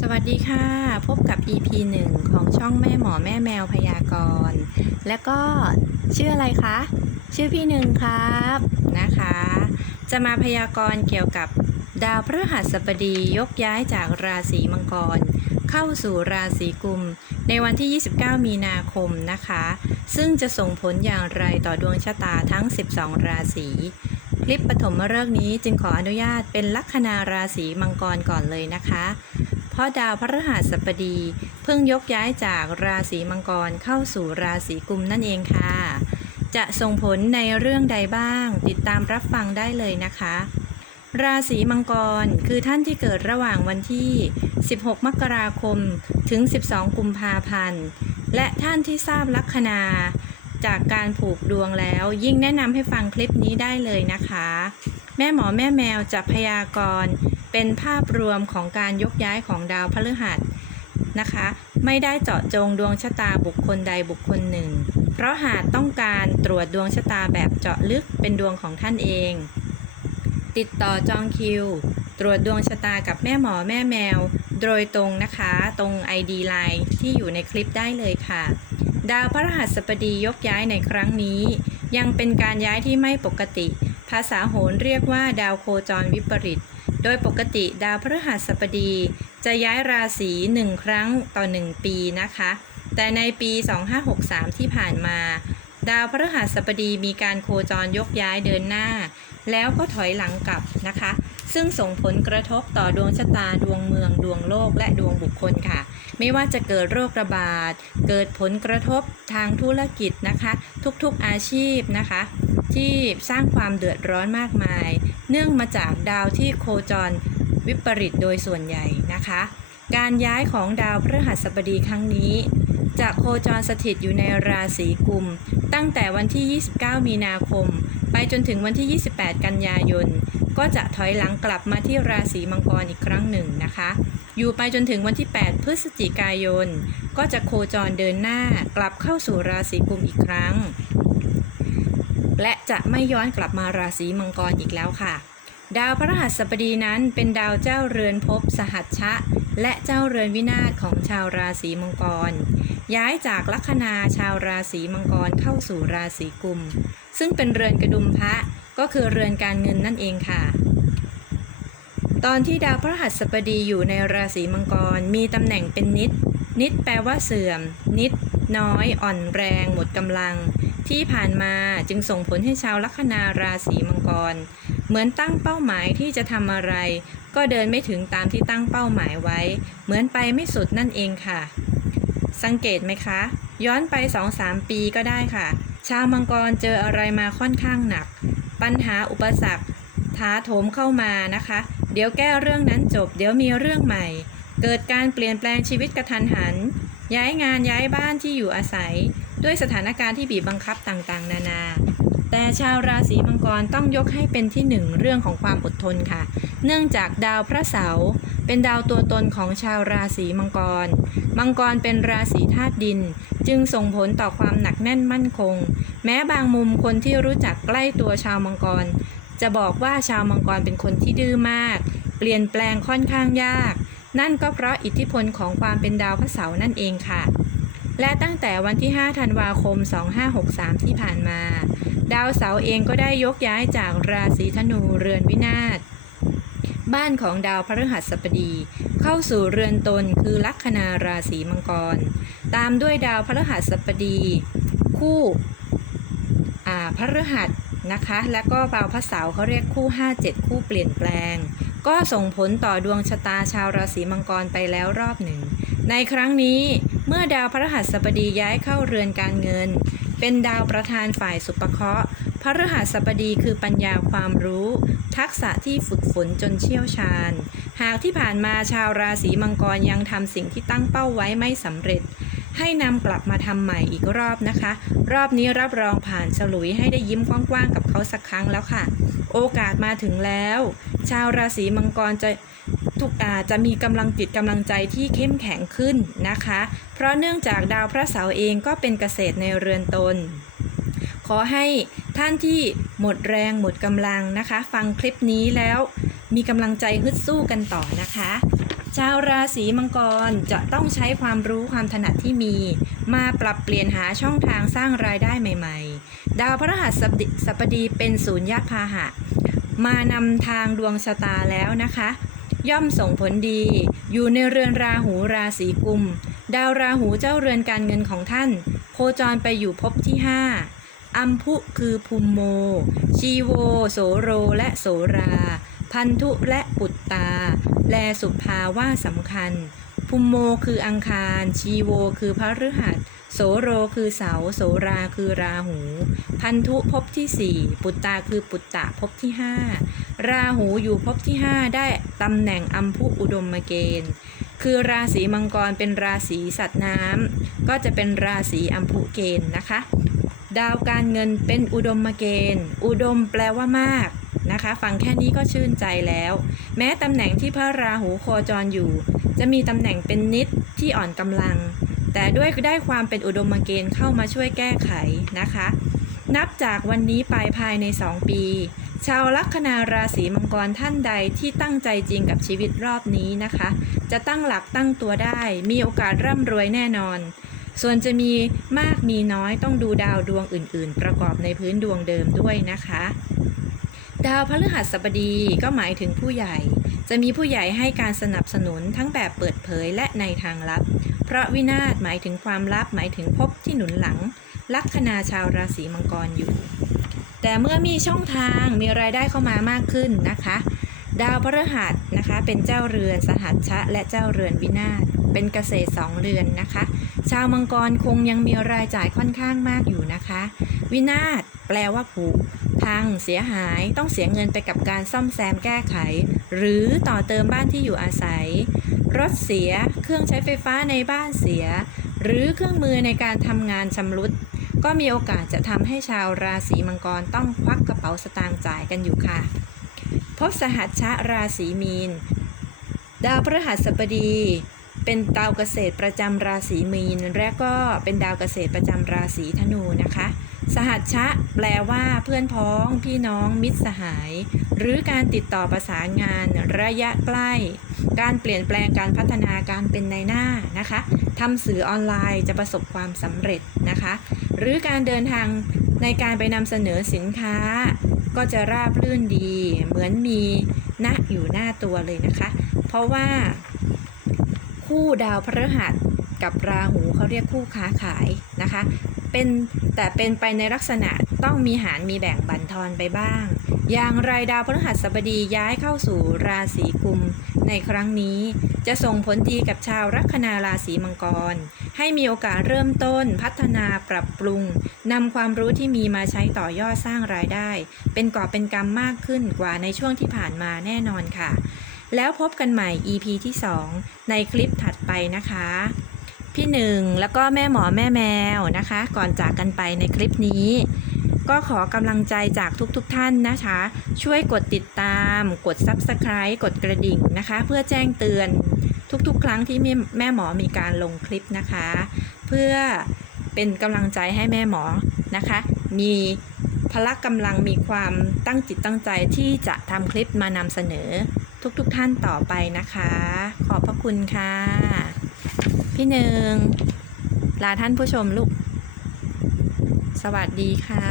สวัสดีค่ะ พบกับ EP 1 ของช่องแม่หมอแม่แมวพยากรณ์ และก็ชื่ออะไรคะ ชื่อพี่หนึ่งครับนะคะ จะมาพยากรณ์เกี่ยวกับดาวพฤหัสบดียกย้ายจากราศีมังกร เข้าสู่ราศีกุม ในวันที่ 29 มีนาคมนะคะ ซึ่งจะส่งผลอย่างไรต่อดวงชะตาทั้ง 12 ราศีคลิปปฐมฤกษ์นี้จึงขออนุญาตเป็นลัคนาราศีมังกรก่อนเลยนะคะ เพราะดาวพฤหัสบดี เพิ่งยกย้ายจากราศีมังกรเข้าสู่ราศีกุมนั่นเองค่ะ จะส่งผลในเรื่องใดบ้าง ติดตามรับฟังได้เลยนะคะ ราศีมังกรคือท่านที่เกิดระหว่างวันที่ 16 มกราคม ถึง 12 กุมภาพันธ์ และท่านที่ทราบลัคนาจากการผูกดวงแล้วยิ่งแนะนำให้ฟังคลิปนี้ได้เลยนะคะ แม่หมอแม่แมวจะพยากรณ์ เป็นภาพรวมของการยกย้ายของดาวพฤหัสนะคะ ไม่ได้เจาะจงดวงชะตาบุคคลใดบุคคลหนึ่ง เพราะหากต้องการตรวจดวงชะตาแบบเจาะลึกเป็นดวงของท่านเอง ติดต่อจองคิว ตรวจดวงชะตากับแม่หมอแม่แมว โดยตรงนะคะ ตรง ID Line ที่อยู่ในคลิปได้เลยค่ะ ดาวพฤหัสบดียกย้ายในครั้งนี้ ยังเป็นการย้ายที่ไม่ปกติ ภาษาโหรเรียกว่าดาวโคจรวิปริต โดยปกติดาวพฤหัสบดี จะย้ายราศีหนึ่งครั้งต่อหนึ่งปีนะคะ แต่ในปี 2563 ที่ผ่านมา ดาวพฤหัสบดีมีการโคจรยกย้ายเดินหน้า แล้วก็ถอยหลังกลับนะคะ ซึ่งส่งผลกระทบต่อดวงชะตาดวงเมืองดวงโลกและดวงบุคคลค่ะ ไม่ว่าจะเกิดโรคระบาด เกิดผลกระทบทางธุรกิจนะคะ ทุกๆอาชีพนะคะ ที่สร้างความเดือดร้อนมากมาย เนื่องมาจากดาวที่โคจรวิปริตโดยส่วนใหญ่นะคะ การย้ายของดาวพฤหัสบดีครั้งนี้จะโคจรสถิตอยู่ในราศีกุม ตั้งแต่วันที่ 29 มีนาคม ไปจนถึงวันที่ 28 กันยายน ก็จะถอยหลังกลับมาที่ราศีมังกรอีกครั้งหนึ่งนะคะ อยู่ไปจนถึงวันที่ 8 พฤศจิกายน ก็จะโคจรเดินหน้ากลับเข้าสู่ราศีกุมอีกครั้ง และจะไม่ย้อนกลับมาราศีมังกรอีกแล้วค่ะ ดาวพระหัสบดีนั้นเป็นดาวเจ้าเรือนภพสหัชชะ และเจ้าเรือนวินาศของชาวราศีมังกร ย้ายจากลัคนาชาวราศีมังกรเข้าสู่ราศีกุม ซึ่งเป็นเรือนกระดุมพระ ก็คือเรือนการเงินนั่นเองค่ะ ตอนที่ดาวพระหัสบดีอยู่ในราศีมังกร มีตำแหน่งเป็นนิด นิดแปลว่าเสื่อม นิด น้อย อ่อนแรง หมดกำลัง ที่ผ่านมาจึงส่งผลให้ชาวลัคนาราศีมังกร เหมือนตั้งเป้าหมายที่จะทำอะไร ก็เดินไม่ถึงตามที่ตั้งเป้าหมายไว้ เหมือนไปไม่สุดนั่นเองค่ะ สังเกตไหมคะ ย้อนไป 2-3 ปีก็ได้ค่ะ ชาวมังกรเจออะไรมาค่อนข้างหนัก ปัญหาอุปสรรคท้าโถมเข้ามานะคะ เดี๋ยวแก้เรื่องนั้นจบ เดี๋ยวมีเรื่องใหม่ เกิดการเปลี่ยนแปลงชีวิตกระทันหัน ย้ายงานย้ายบ้านที่อยู่อาศัย ด้วยสถานการณ์ที่บีบบังคับต่างๆ นานา แต่ชาวราศีมังกรต้องยกให้เป็นที่หนึ่งเรื่องของความอดทนค่ะ เนื่องจากดาวพระเสาร์เป็นดาวตัวตนของชาวราศีมังกร มังกรเป็นราศีธาตุดิน จึงส่งผลต่อความหนักแน่นมั่นคง แม้บางมุมคนที่รู้จักใกล้ตัวชาวมังกร จะบอกว่าชาวมังกรเป็นคนที่ดื้อมาก เปลี่ยนแปลงค่อนข้างยาก นั่นก็เพราะอิทธิพลของความเป็นดาวพระเสาร์นั่นเองค่ะ และตั้งแต่วันที่ 5 ธันวาคม 2563 ที่ผ่านมา ดาวเสาร์เองก็ได้ยกย้ายจากราศีธนูเรือนวินาศบ้านของดาวพฤหัสบดี เข้าสู่เรือนตนคือลัคนาราศีมังกร ตามด้วยดาวพฤหัสบดี คู่พฤหัสนะคะ และก็ดาวพระเสาร์เขาเรียกคู่ 57 คู่เปลี่ยนแปลง ก็ส่งผลต่อดวงชะตาชาวราศีมังกรไปแล้วรอบหนึ่ง ในครั้งนี้ เมื่อดาวพฤหัสบดีย้ายเข้าเรือนการเงิน เป็นดาวประธานฝ่ายสุปเคราะห์พฤหัสบดีคือปัญญาความรู้ ทักษะที่ฝึกฝนจนเชี่ยวชาญ หากที่ผ่านมาชาวราศีมังกรยังทำสิ่งที่ตั้งเป้าไว้ไม่สำเร็จ ให้นำกลับมาทำใหม่อีกรอบนะคะ รอบนี้รับรองผ่านฉลุยให้ได้ยิ้มกว้างๆกับเขาสักครั้งแล้วค่ะ โอกาสมาถึงแล้ว ชาวราศีมังกรจะ ทุกอาจะมีกำลังจิตกำลังใจที่เข้มแข็งขึ้นนะคะ เพราะเนื่องจากดาวพระเสาร์เองก็เป็นเกษตรในเรือนตน ขอให้ท่านที่หมดแรงหมดกำลังนะคะ ฟังคลิปนี้แล้วมีกำลังใจฮึดสู้กันต่อนะคะชาวราศีมังกรจะต้องใช้ความรู้ความถนัดที่มี มาปรับเปลี่ยนหาช่องทางสร้างรายได้ใหม่ๆ ดาวพฤหัสบดีสบดีเป็นศูนย์ยาพาหะ มานำทางดวงชะตาแล้วนะคะ ย่อมส่งผลดี อยู่ในเรือนราหูราศีกุม ดาวราหูเจ้าเรือนการเงินของท่าน โคจรไปอยู่ภพที่ห้าอัมพุคือภูมโม ชีโว โสโรและโสรา พันธุและปุตตา แลสุภาว่าสำคัญ ภูมิโมคืออังคาร ชีโวคือพระฤหัส โสโรคือเสา โสราคือราหู พันธุภพที่ 4 ปุตตาคือปุตตะภพที่ 5 ราหูอยู่ภพที่ 5 ได้ตำแหน่งอัมพุอุดมเกณฑ์ คือราศีมังกรเป็นราศีสัตว์น้ำก็จะเป็นราศีอัมพุเกณฑ์นะคะ ดาวการเงินเป็นอุดมเกณฑ์ อุดมแปลว่ามากนะคะ ฟังแค่นี้ก็ชื่นใจแล้ว แม้ตำแหน่งที่พระราหูโคจรอยู่ จะมีตำแหน่งเป็นนิดที่อ่อนกำลัง แต่ด้วยได้ความเป็นอุดมเกณฑ์เข้ามาช่วยแก้ไขนะคะ นับจากวันนี้ไปภายใน 2 ปี ชาวลัคนาราศีมังกรท่านใดที่ตั้งใจจริงกับชีวิตรอบนี้นะคะ จะตั้งหลักตั้งตัวได้ มีโอกาสร่ำรวยแน่นอน ส่วนจะมีมากมีน้อยต้องดูดาวดวงอื่น ๆ ประกอบในพื้นดวงเดิมด้วยนะคะ ดาวพฤหัสบดีก็หมายถึงผู้ใหญ่ จะมีผู้ใหญ่ให้การสนับสนุนทั้งแบบเปิดเผยและในทางลับ เพราะวินาศหมายถึงความลับหมายถึงภพที่หนุนหลัง ลัคนาชาวราศีมังกรอยู่ แต่เมื่อมีช่องทางมีรายได้เข้ามามากขึ้นนะคะ ดาวพฤหัสนะคะเป็นเจ้าเรือนสหัชชะ และเจ้าเรือนวินาศเป็นเกษตรสองเรือนนะคะ ชาวมังกรคงยังมีรายจ่ายค่อนข้างมากอยู่นะคะ วินาศแปลว่าผุ พังเสียหายต้องเสียเงินไปกับการซ่อมแซมแก้ไข หรือต่อเติมบ้านที่อยู่อาศัย รถเสียเครื่องใช้ไฟฟ้าในบ้านเสีย หรือเครื่องมือในการทำงานชำรุด ก็มีโอกาสจะทำให้ชาวราศีมังกรต้องควักกระเป๋าสตางค์จ่ายกันอยู่ค่ะ พบสหัชชะราศีมีน ดาวพฤหัสบดี เป็นดาวเกษตรประจำราศีมีนและก็เป็นดาวเกษตรประจำราศีธนูนะคะ สหัชชะ แปลว่าเพื่อนพ้อง พี่น้องมิตรสหาย หรือการติดต่อประสานงานระยะใกล้ การเปลี่ยนแปลงการพัฒนาการเป็นในหน้านะคะทำสื่อออนไลน์จะประสบความสำเร็จนะคะ หรือการเดินทางในการไปนำเสนอสินค้า ก็จะราบรื่นดี เหมือนมีณอยู่หน้าตัวเลยนะคะ เพราะว่า คู่ดาวพฤหัสกับราหูเขาเรียกคู่ค้าขายนะคะ เป็นแต่เป็นไปในลักษณะต้องมีหารมีแบ่งบันทอนไปบ้าง อย่างไรดาวพฤหัสบดีย้ายเข้าสู่ราศีกุม ในครั้งนี้จะส่งผลดีกับชาวลัคนาราศีมังกร ให้มีโอกาสเริ่มต้น พัฒนาปรับปรุงนำความรู้ที่มีมาใช้ต่อยอดสร้างรายได้ เป็นก่อเป็นกำมากขึ้นกว่าในช่วงที่ผ่านมาแน่นอนค่ะ แล้วพบกันใหม่ EP ที่ 2 ในคลิปถัดไปนะคะ พี่หนึ่งแล้วก็แม่หมอแม่แมวนะคะ ก่อนจากกันไปในคลิปนี้ ก็ขอกำลังใจจากทุกๆทท่านนะคะ ช่วยกดติดตาม กด Subscribe กดกระดิ่งนะคะ เพื่อแจ้งเตือนทุกๆ ครั้งที่แม่แม่หมอมีการลงคลิปนะคะ เพื่อเป็นกำลังใจให้แม่หมอนะคะ มีพละกำลังมีความตั้งจิตตั้งใจที่จะทำคลิปมานำเสนอทุกๆทท่านต่อไปนะคะ ขอบพระคุณค่ะ พี่หนึ่งลาท่านผู้ชมลูก สวัสดีค่ะ